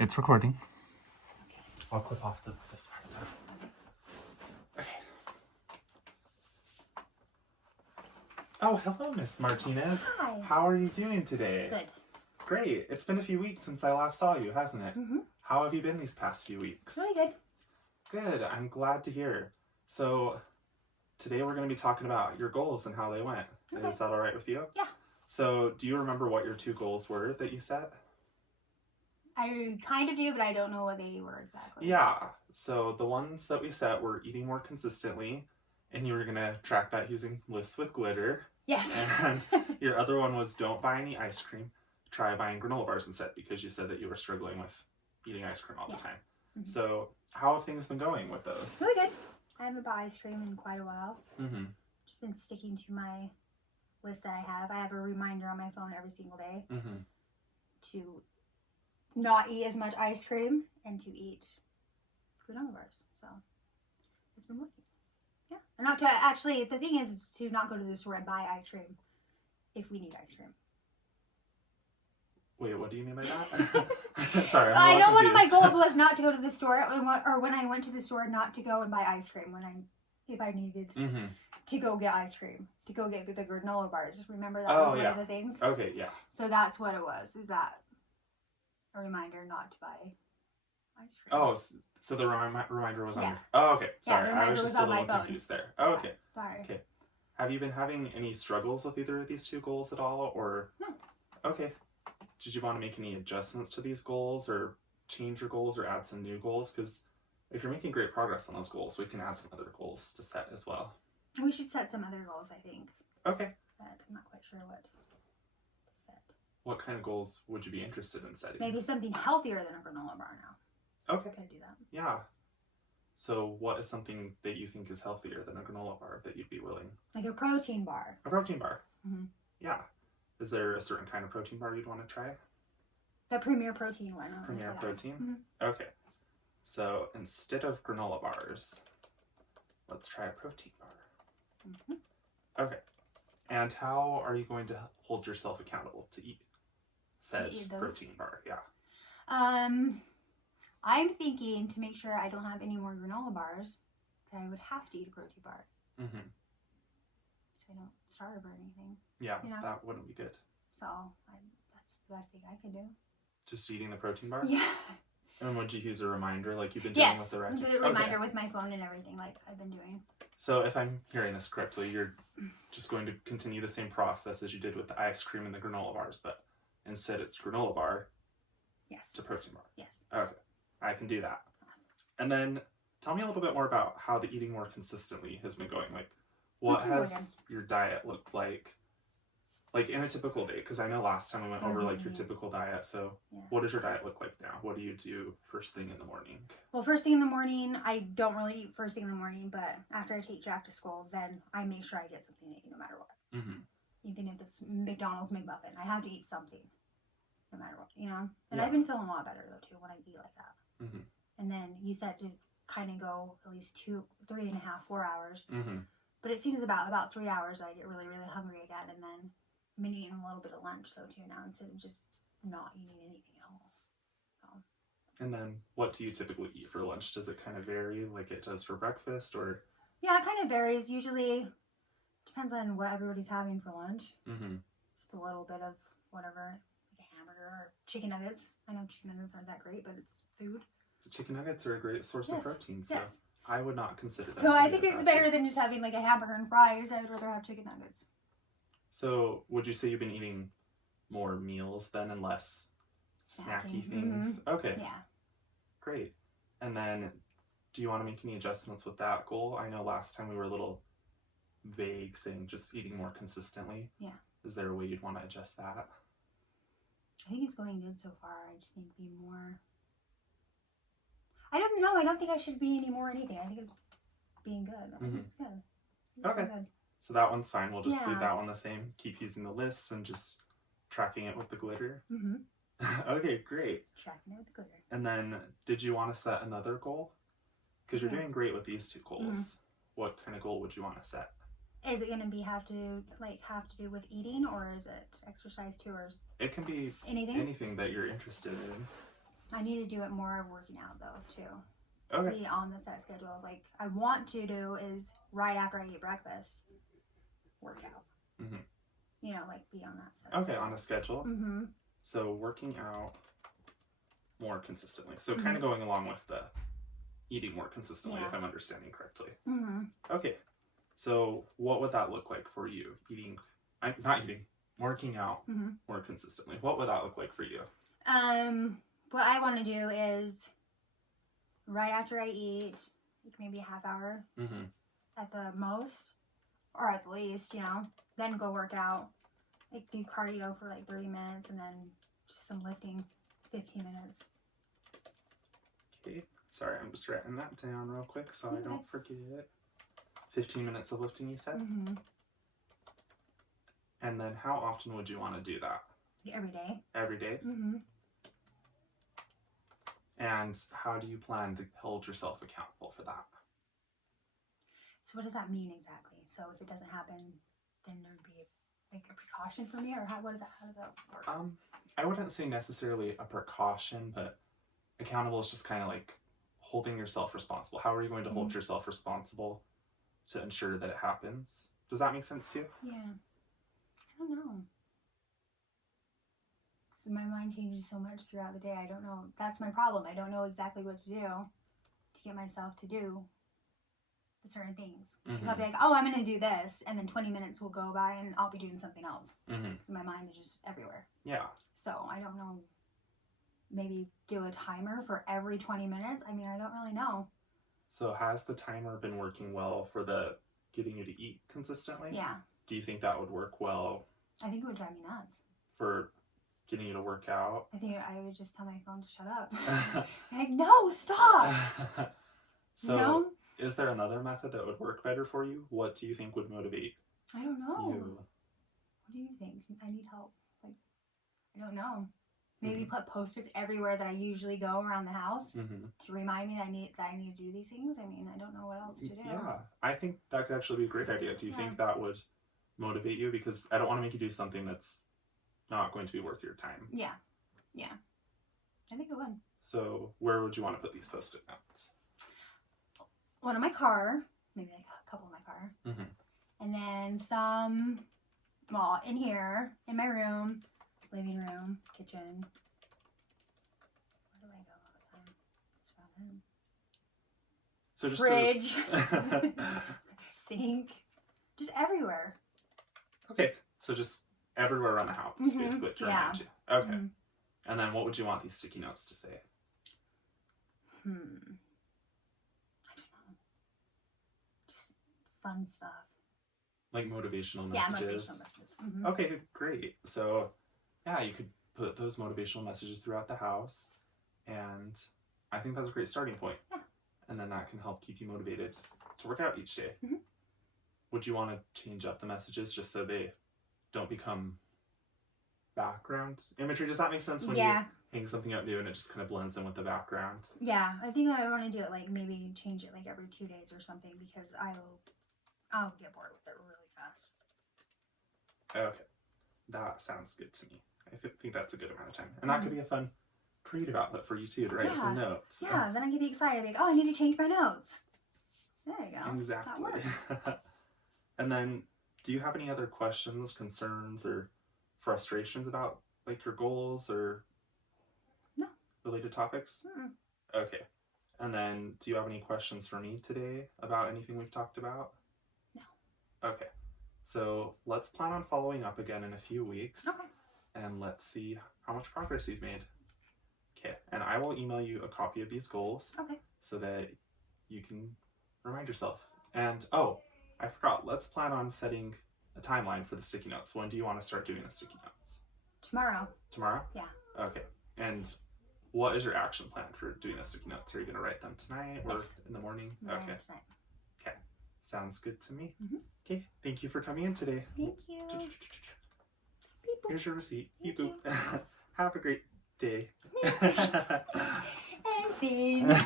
It's recording. Okay. I'll clip off this part. Okay. Oh, hello, Miss Martinez. Hi. How are you doing today? Good. Great. It's been a few weeks since I last saw you, hasn't it? Mm-hmm. How have you been these past few weeks? Really good. Good. I'm glad to hear. So, today we're going to be talking about your goals and how they went. Okay. Is that all right with you? Yeah. So, do you remember what your 2 goals were that you set? I kind of do, but I don't know what they were exactly. Yeah. So, the ones that we set were eating more consistently, and you were going to track that using lists with glitter. Yes. And your other one was don't buy any ice cream. Try buying granola bars instead, because you said that you were struggling with eating ice cream all the time. Mm-hmm. So, how have things been going with those? Really good. I haven't bought ice cream in quite a while. Mm-hmm. Just been sticking to my list that I have. I have a reminder on my phone every single day to not eat as much ice cream and to eat granola bars. So, it's been working. Yeah. And not to actually, the thing is to not go to the store and buy ice cream if we need ice cream. Wait, what do you mean by that? Sorry, I know one of my confused. goals was not to go to the store, or when I went to the store, not to go and buy ice cream if I needed to go get ice cream, to go get the granola bars. Remember that was one of the things? Okay, yeah. So that's what it was. Is that a reminder not to buy ice cream? Oh, so the reminder was on Yeah. your... Oh, okay. Sorry, the I reminder was just was a on my little phone. confused there. Oh, okay. Sorry. Okay. Have you been having any struggles with either of these 2 goals at all, or... No. Okay. Did you want to make any adjustments to these goals, or change your goals, or add some new goals? Because if you're making great progress on those goals, we can add some other goals to set as well. We should set some other goals, I think. Okay. But I'm not quite sure what to set. What kind of goals would you be interested in setting? Maybe something healthier than a granola bar now. Okay. Could I do that? Yeah. So what is something that you think is healthier than a granola bar that you'd be willing? Like a protein bar. A protein bar? Mm-hmm. Yeah. Is there a certain kind of protein bar you'd want to try? The Premier Protein one. Premier Protein? Mm-hmm. Okay. So instead of granola bars, let's try a protein bar. Mm-hmm. Okay. And how are you going to hold yourself accountable to eat said protein bar? Yeah. I'm thinking to make sure I don't have any more granola bars, that I would have to eat a protein bar. Mm-hmm. So I don't starve or anything. Yeah, you know? That wouldn't be good. So that's the best thing I can do. Just eating the protein bar? Yeah. And would you use a reminder like you've been doing with the rest? Yes, the reminder with my phone and everything like I've been doing. So if I'm hearing this correctly, you're just going to continue the same process as you did with the ice cream and the granola bars, but instead it's granola bar to protein bar. Yes. Okay, I can do that. Awesome. And then tell me a little bit more about how the eating more consistently has been going. Like, what has your diet looked like in a typical day? Because I know last time we went over like your typical diet. So what does your diet look like now? What do you do first thing in the morning? Well, first thing in the morning, I don't really eat first thing in the morning, but after I take Jack to school, then I make sure I get something to eat no matter what. Mm-hmm. Even if it's McDonald's McMuffin, I have to eat something no matter what, you know? And I've been feeling a lot better though too when I eat like that. Mm-hmm. And then you said to kind of go at least 3.5, 4 hours. Mm-hmm. But it seems about 3 hours I get really, really hungry again, and then I've been eating a little bit of lunch though too now instead of just not eating anything at all. So. And then what do you typically eat for lunch? Does it kind of vary like it does for breakfast, or? Yeah, it kind of varies. Usually depends on what everybody's having for lunch. Mm-hmm. Just a little bit of whatever, like a hamburger or chicken nuggets. I know chicken nuggets aren't that great, but it's food. The chicken nuggets are a great source of protein, so I would not consider that. So I think it's better than just having like a hamburger and fries. I would rather have chicken nuggets. So would you say you've been eating more meals then and less snacky things? Mm-hmm. Okay. Yeah. Great. And then do you want to make any adjustments with that goal? I know last time we were a little vague saying just eating more consistently. Yeah. Is there a way you'd want to adjust that? I think it's going good so far. I just need to be more... I don't know. I don't think I should be any more anything. I think it's being good. I think it's good. Okay. Good. So that one's fine. We'll just leave that one the same. Keep using the lists and just tracking it with the glitter. Mm-hmm. Okay, great. Tracking it with the glitter. And then did you want to set another goal? Because you're doing great with these 2 goals. Mm-hmm. What kind of goal would you want to set? Is it going to be have to do with eating, or is it exercise too, or is it can be anything that you're interested in? I need to do it more working out though too. Okay. Be on the set schedule. Like I want to do is right after I eat breakfast, work out. Mm-hmm. You know, like be on that set. Okay, on a schedule. Mm-hmm. So working out more consistently. So Mm-hmm. kind of going along with the eating more consistently, Yeah. if I'm understanding correctly. Mm-hmm. Okay. So what would that look like for you? Working out Mm-hmm. more consistently. What would that look like for you? What I want to do is right after I eat, like maybe a half hour Mm-hmm. at the most, or at the least, you know, then go work out. Like do cardio for like 30 minutes and then just some lifting 15 minutes. Okay. Sorry, I'm just writing that down real quick so I Okay. don't forget. 15 minutes of lifting, you said? Mm-hmm. And then how often would you want to do that? Every day. Every day? Mm-hmm. And how do you plan to hold yourself accountable for that? So what does that mean exactly? So if it doesn't happen, then there'd be like a precaution for me, or how does that work? I wouldn't say necessarily a precaution, but accountable is just kind of like holding yourself responsible. How are you going to hold yourself responsible to ensure that it happens? Does that make sense to you? Yeah. I don't know. 'Cause my mind changes so much throughout the day. I don't know. That's my problem. I don't know exactly what to do to get myself to do the certain things. Because I'll be like, oh, I'm going to do this. And then 20 minutes will go by and I'll be doing something else. Mm-hmm. So my mind is just everywhere. Yeah. So I don't know. Maybe do a timer for every 20 minutes. I mean, I don't really know. So has the timer been working well for the getting you to eat consistently? Yeah. Do you think that would work well I think it would drive me nuts. for getting you to work out? I think I would just tell my phone to shut up. Like, no, stop. So, you know? Is there another method that would work better for you? What do you think would motivate I don't know. you? What do you think? I need help. Like, I don't know. Maybe put Post-its everywhere that I usually go around the house to remind me that I need to do these things. I mean, I don't know what else to do. Yeah, I think that could actually be a great idea. Do you think that would motivate you? Because I don't want to make you do something that's not going to be worth your time. Yeah. Yeah. I think it would. So where would you want to put these Post-it notes? One in my car. Maybe like a couple in my car. Mm-hmm. And then some, well, in here, in my room, living room, kitchen. Where do I go all the time? It's around him. So just Fridge, sink, just everywhere. Okay, so just everywhere around the house, basically, to remind you. Okay. And then what would you want these sticky notes to say? I don't know. Just fun stuff. Like motivational messages? Yeah, motivational messages. Mm-hmm. Okay, great. So, yeah, you could put those motivational messages throughout the house, and I think that's a great starting point. Yeah. And then that can help keep you motivated to work out each day. Mm-hmm. Would you want to change up the messages just so they don't become background imagery? Does that make sense when you hang something up new and it just kind of blends in with the background? Yeah, I think I want to do it like maybe change it like every 2 days or something because I'll get bored with it really fast. Okay, that sounds good to me. I think that's a good amount of time. And that could be a fun creative outlet for you too, to write some notes. Yeah, then I can be excited. Like, oh, I need to change my notes. There you go. Exactly. That works. And then, do you have any other questions, concerns, or frustrations about like your goals or related topics? Mm-mm. Okay. And then, do you have any questions for me today about anything we've talked about? No. Okay. So let's plan on following up again in a few weeks. Okay. And let's see how much progress we've made. Okay. And I will email you a copy of these goals. Okay. So that you can remind yourself. And I forgot. Let's plan on setting a timeline for the sticky notes. When do you want to start doing the sticky notes? Tomorrow. Tomorrow? Yeah. Okay. And what is your action plan for doing the sticky notes? Are you going to write them tonight or in the morning? Tonight. Okay. Sounds good to me. Mm-hmm. Okay. Thank you for coming in today. Thank you. Beep boop. Here's your receipt. Beep Thank boop. Have a great day. And scene.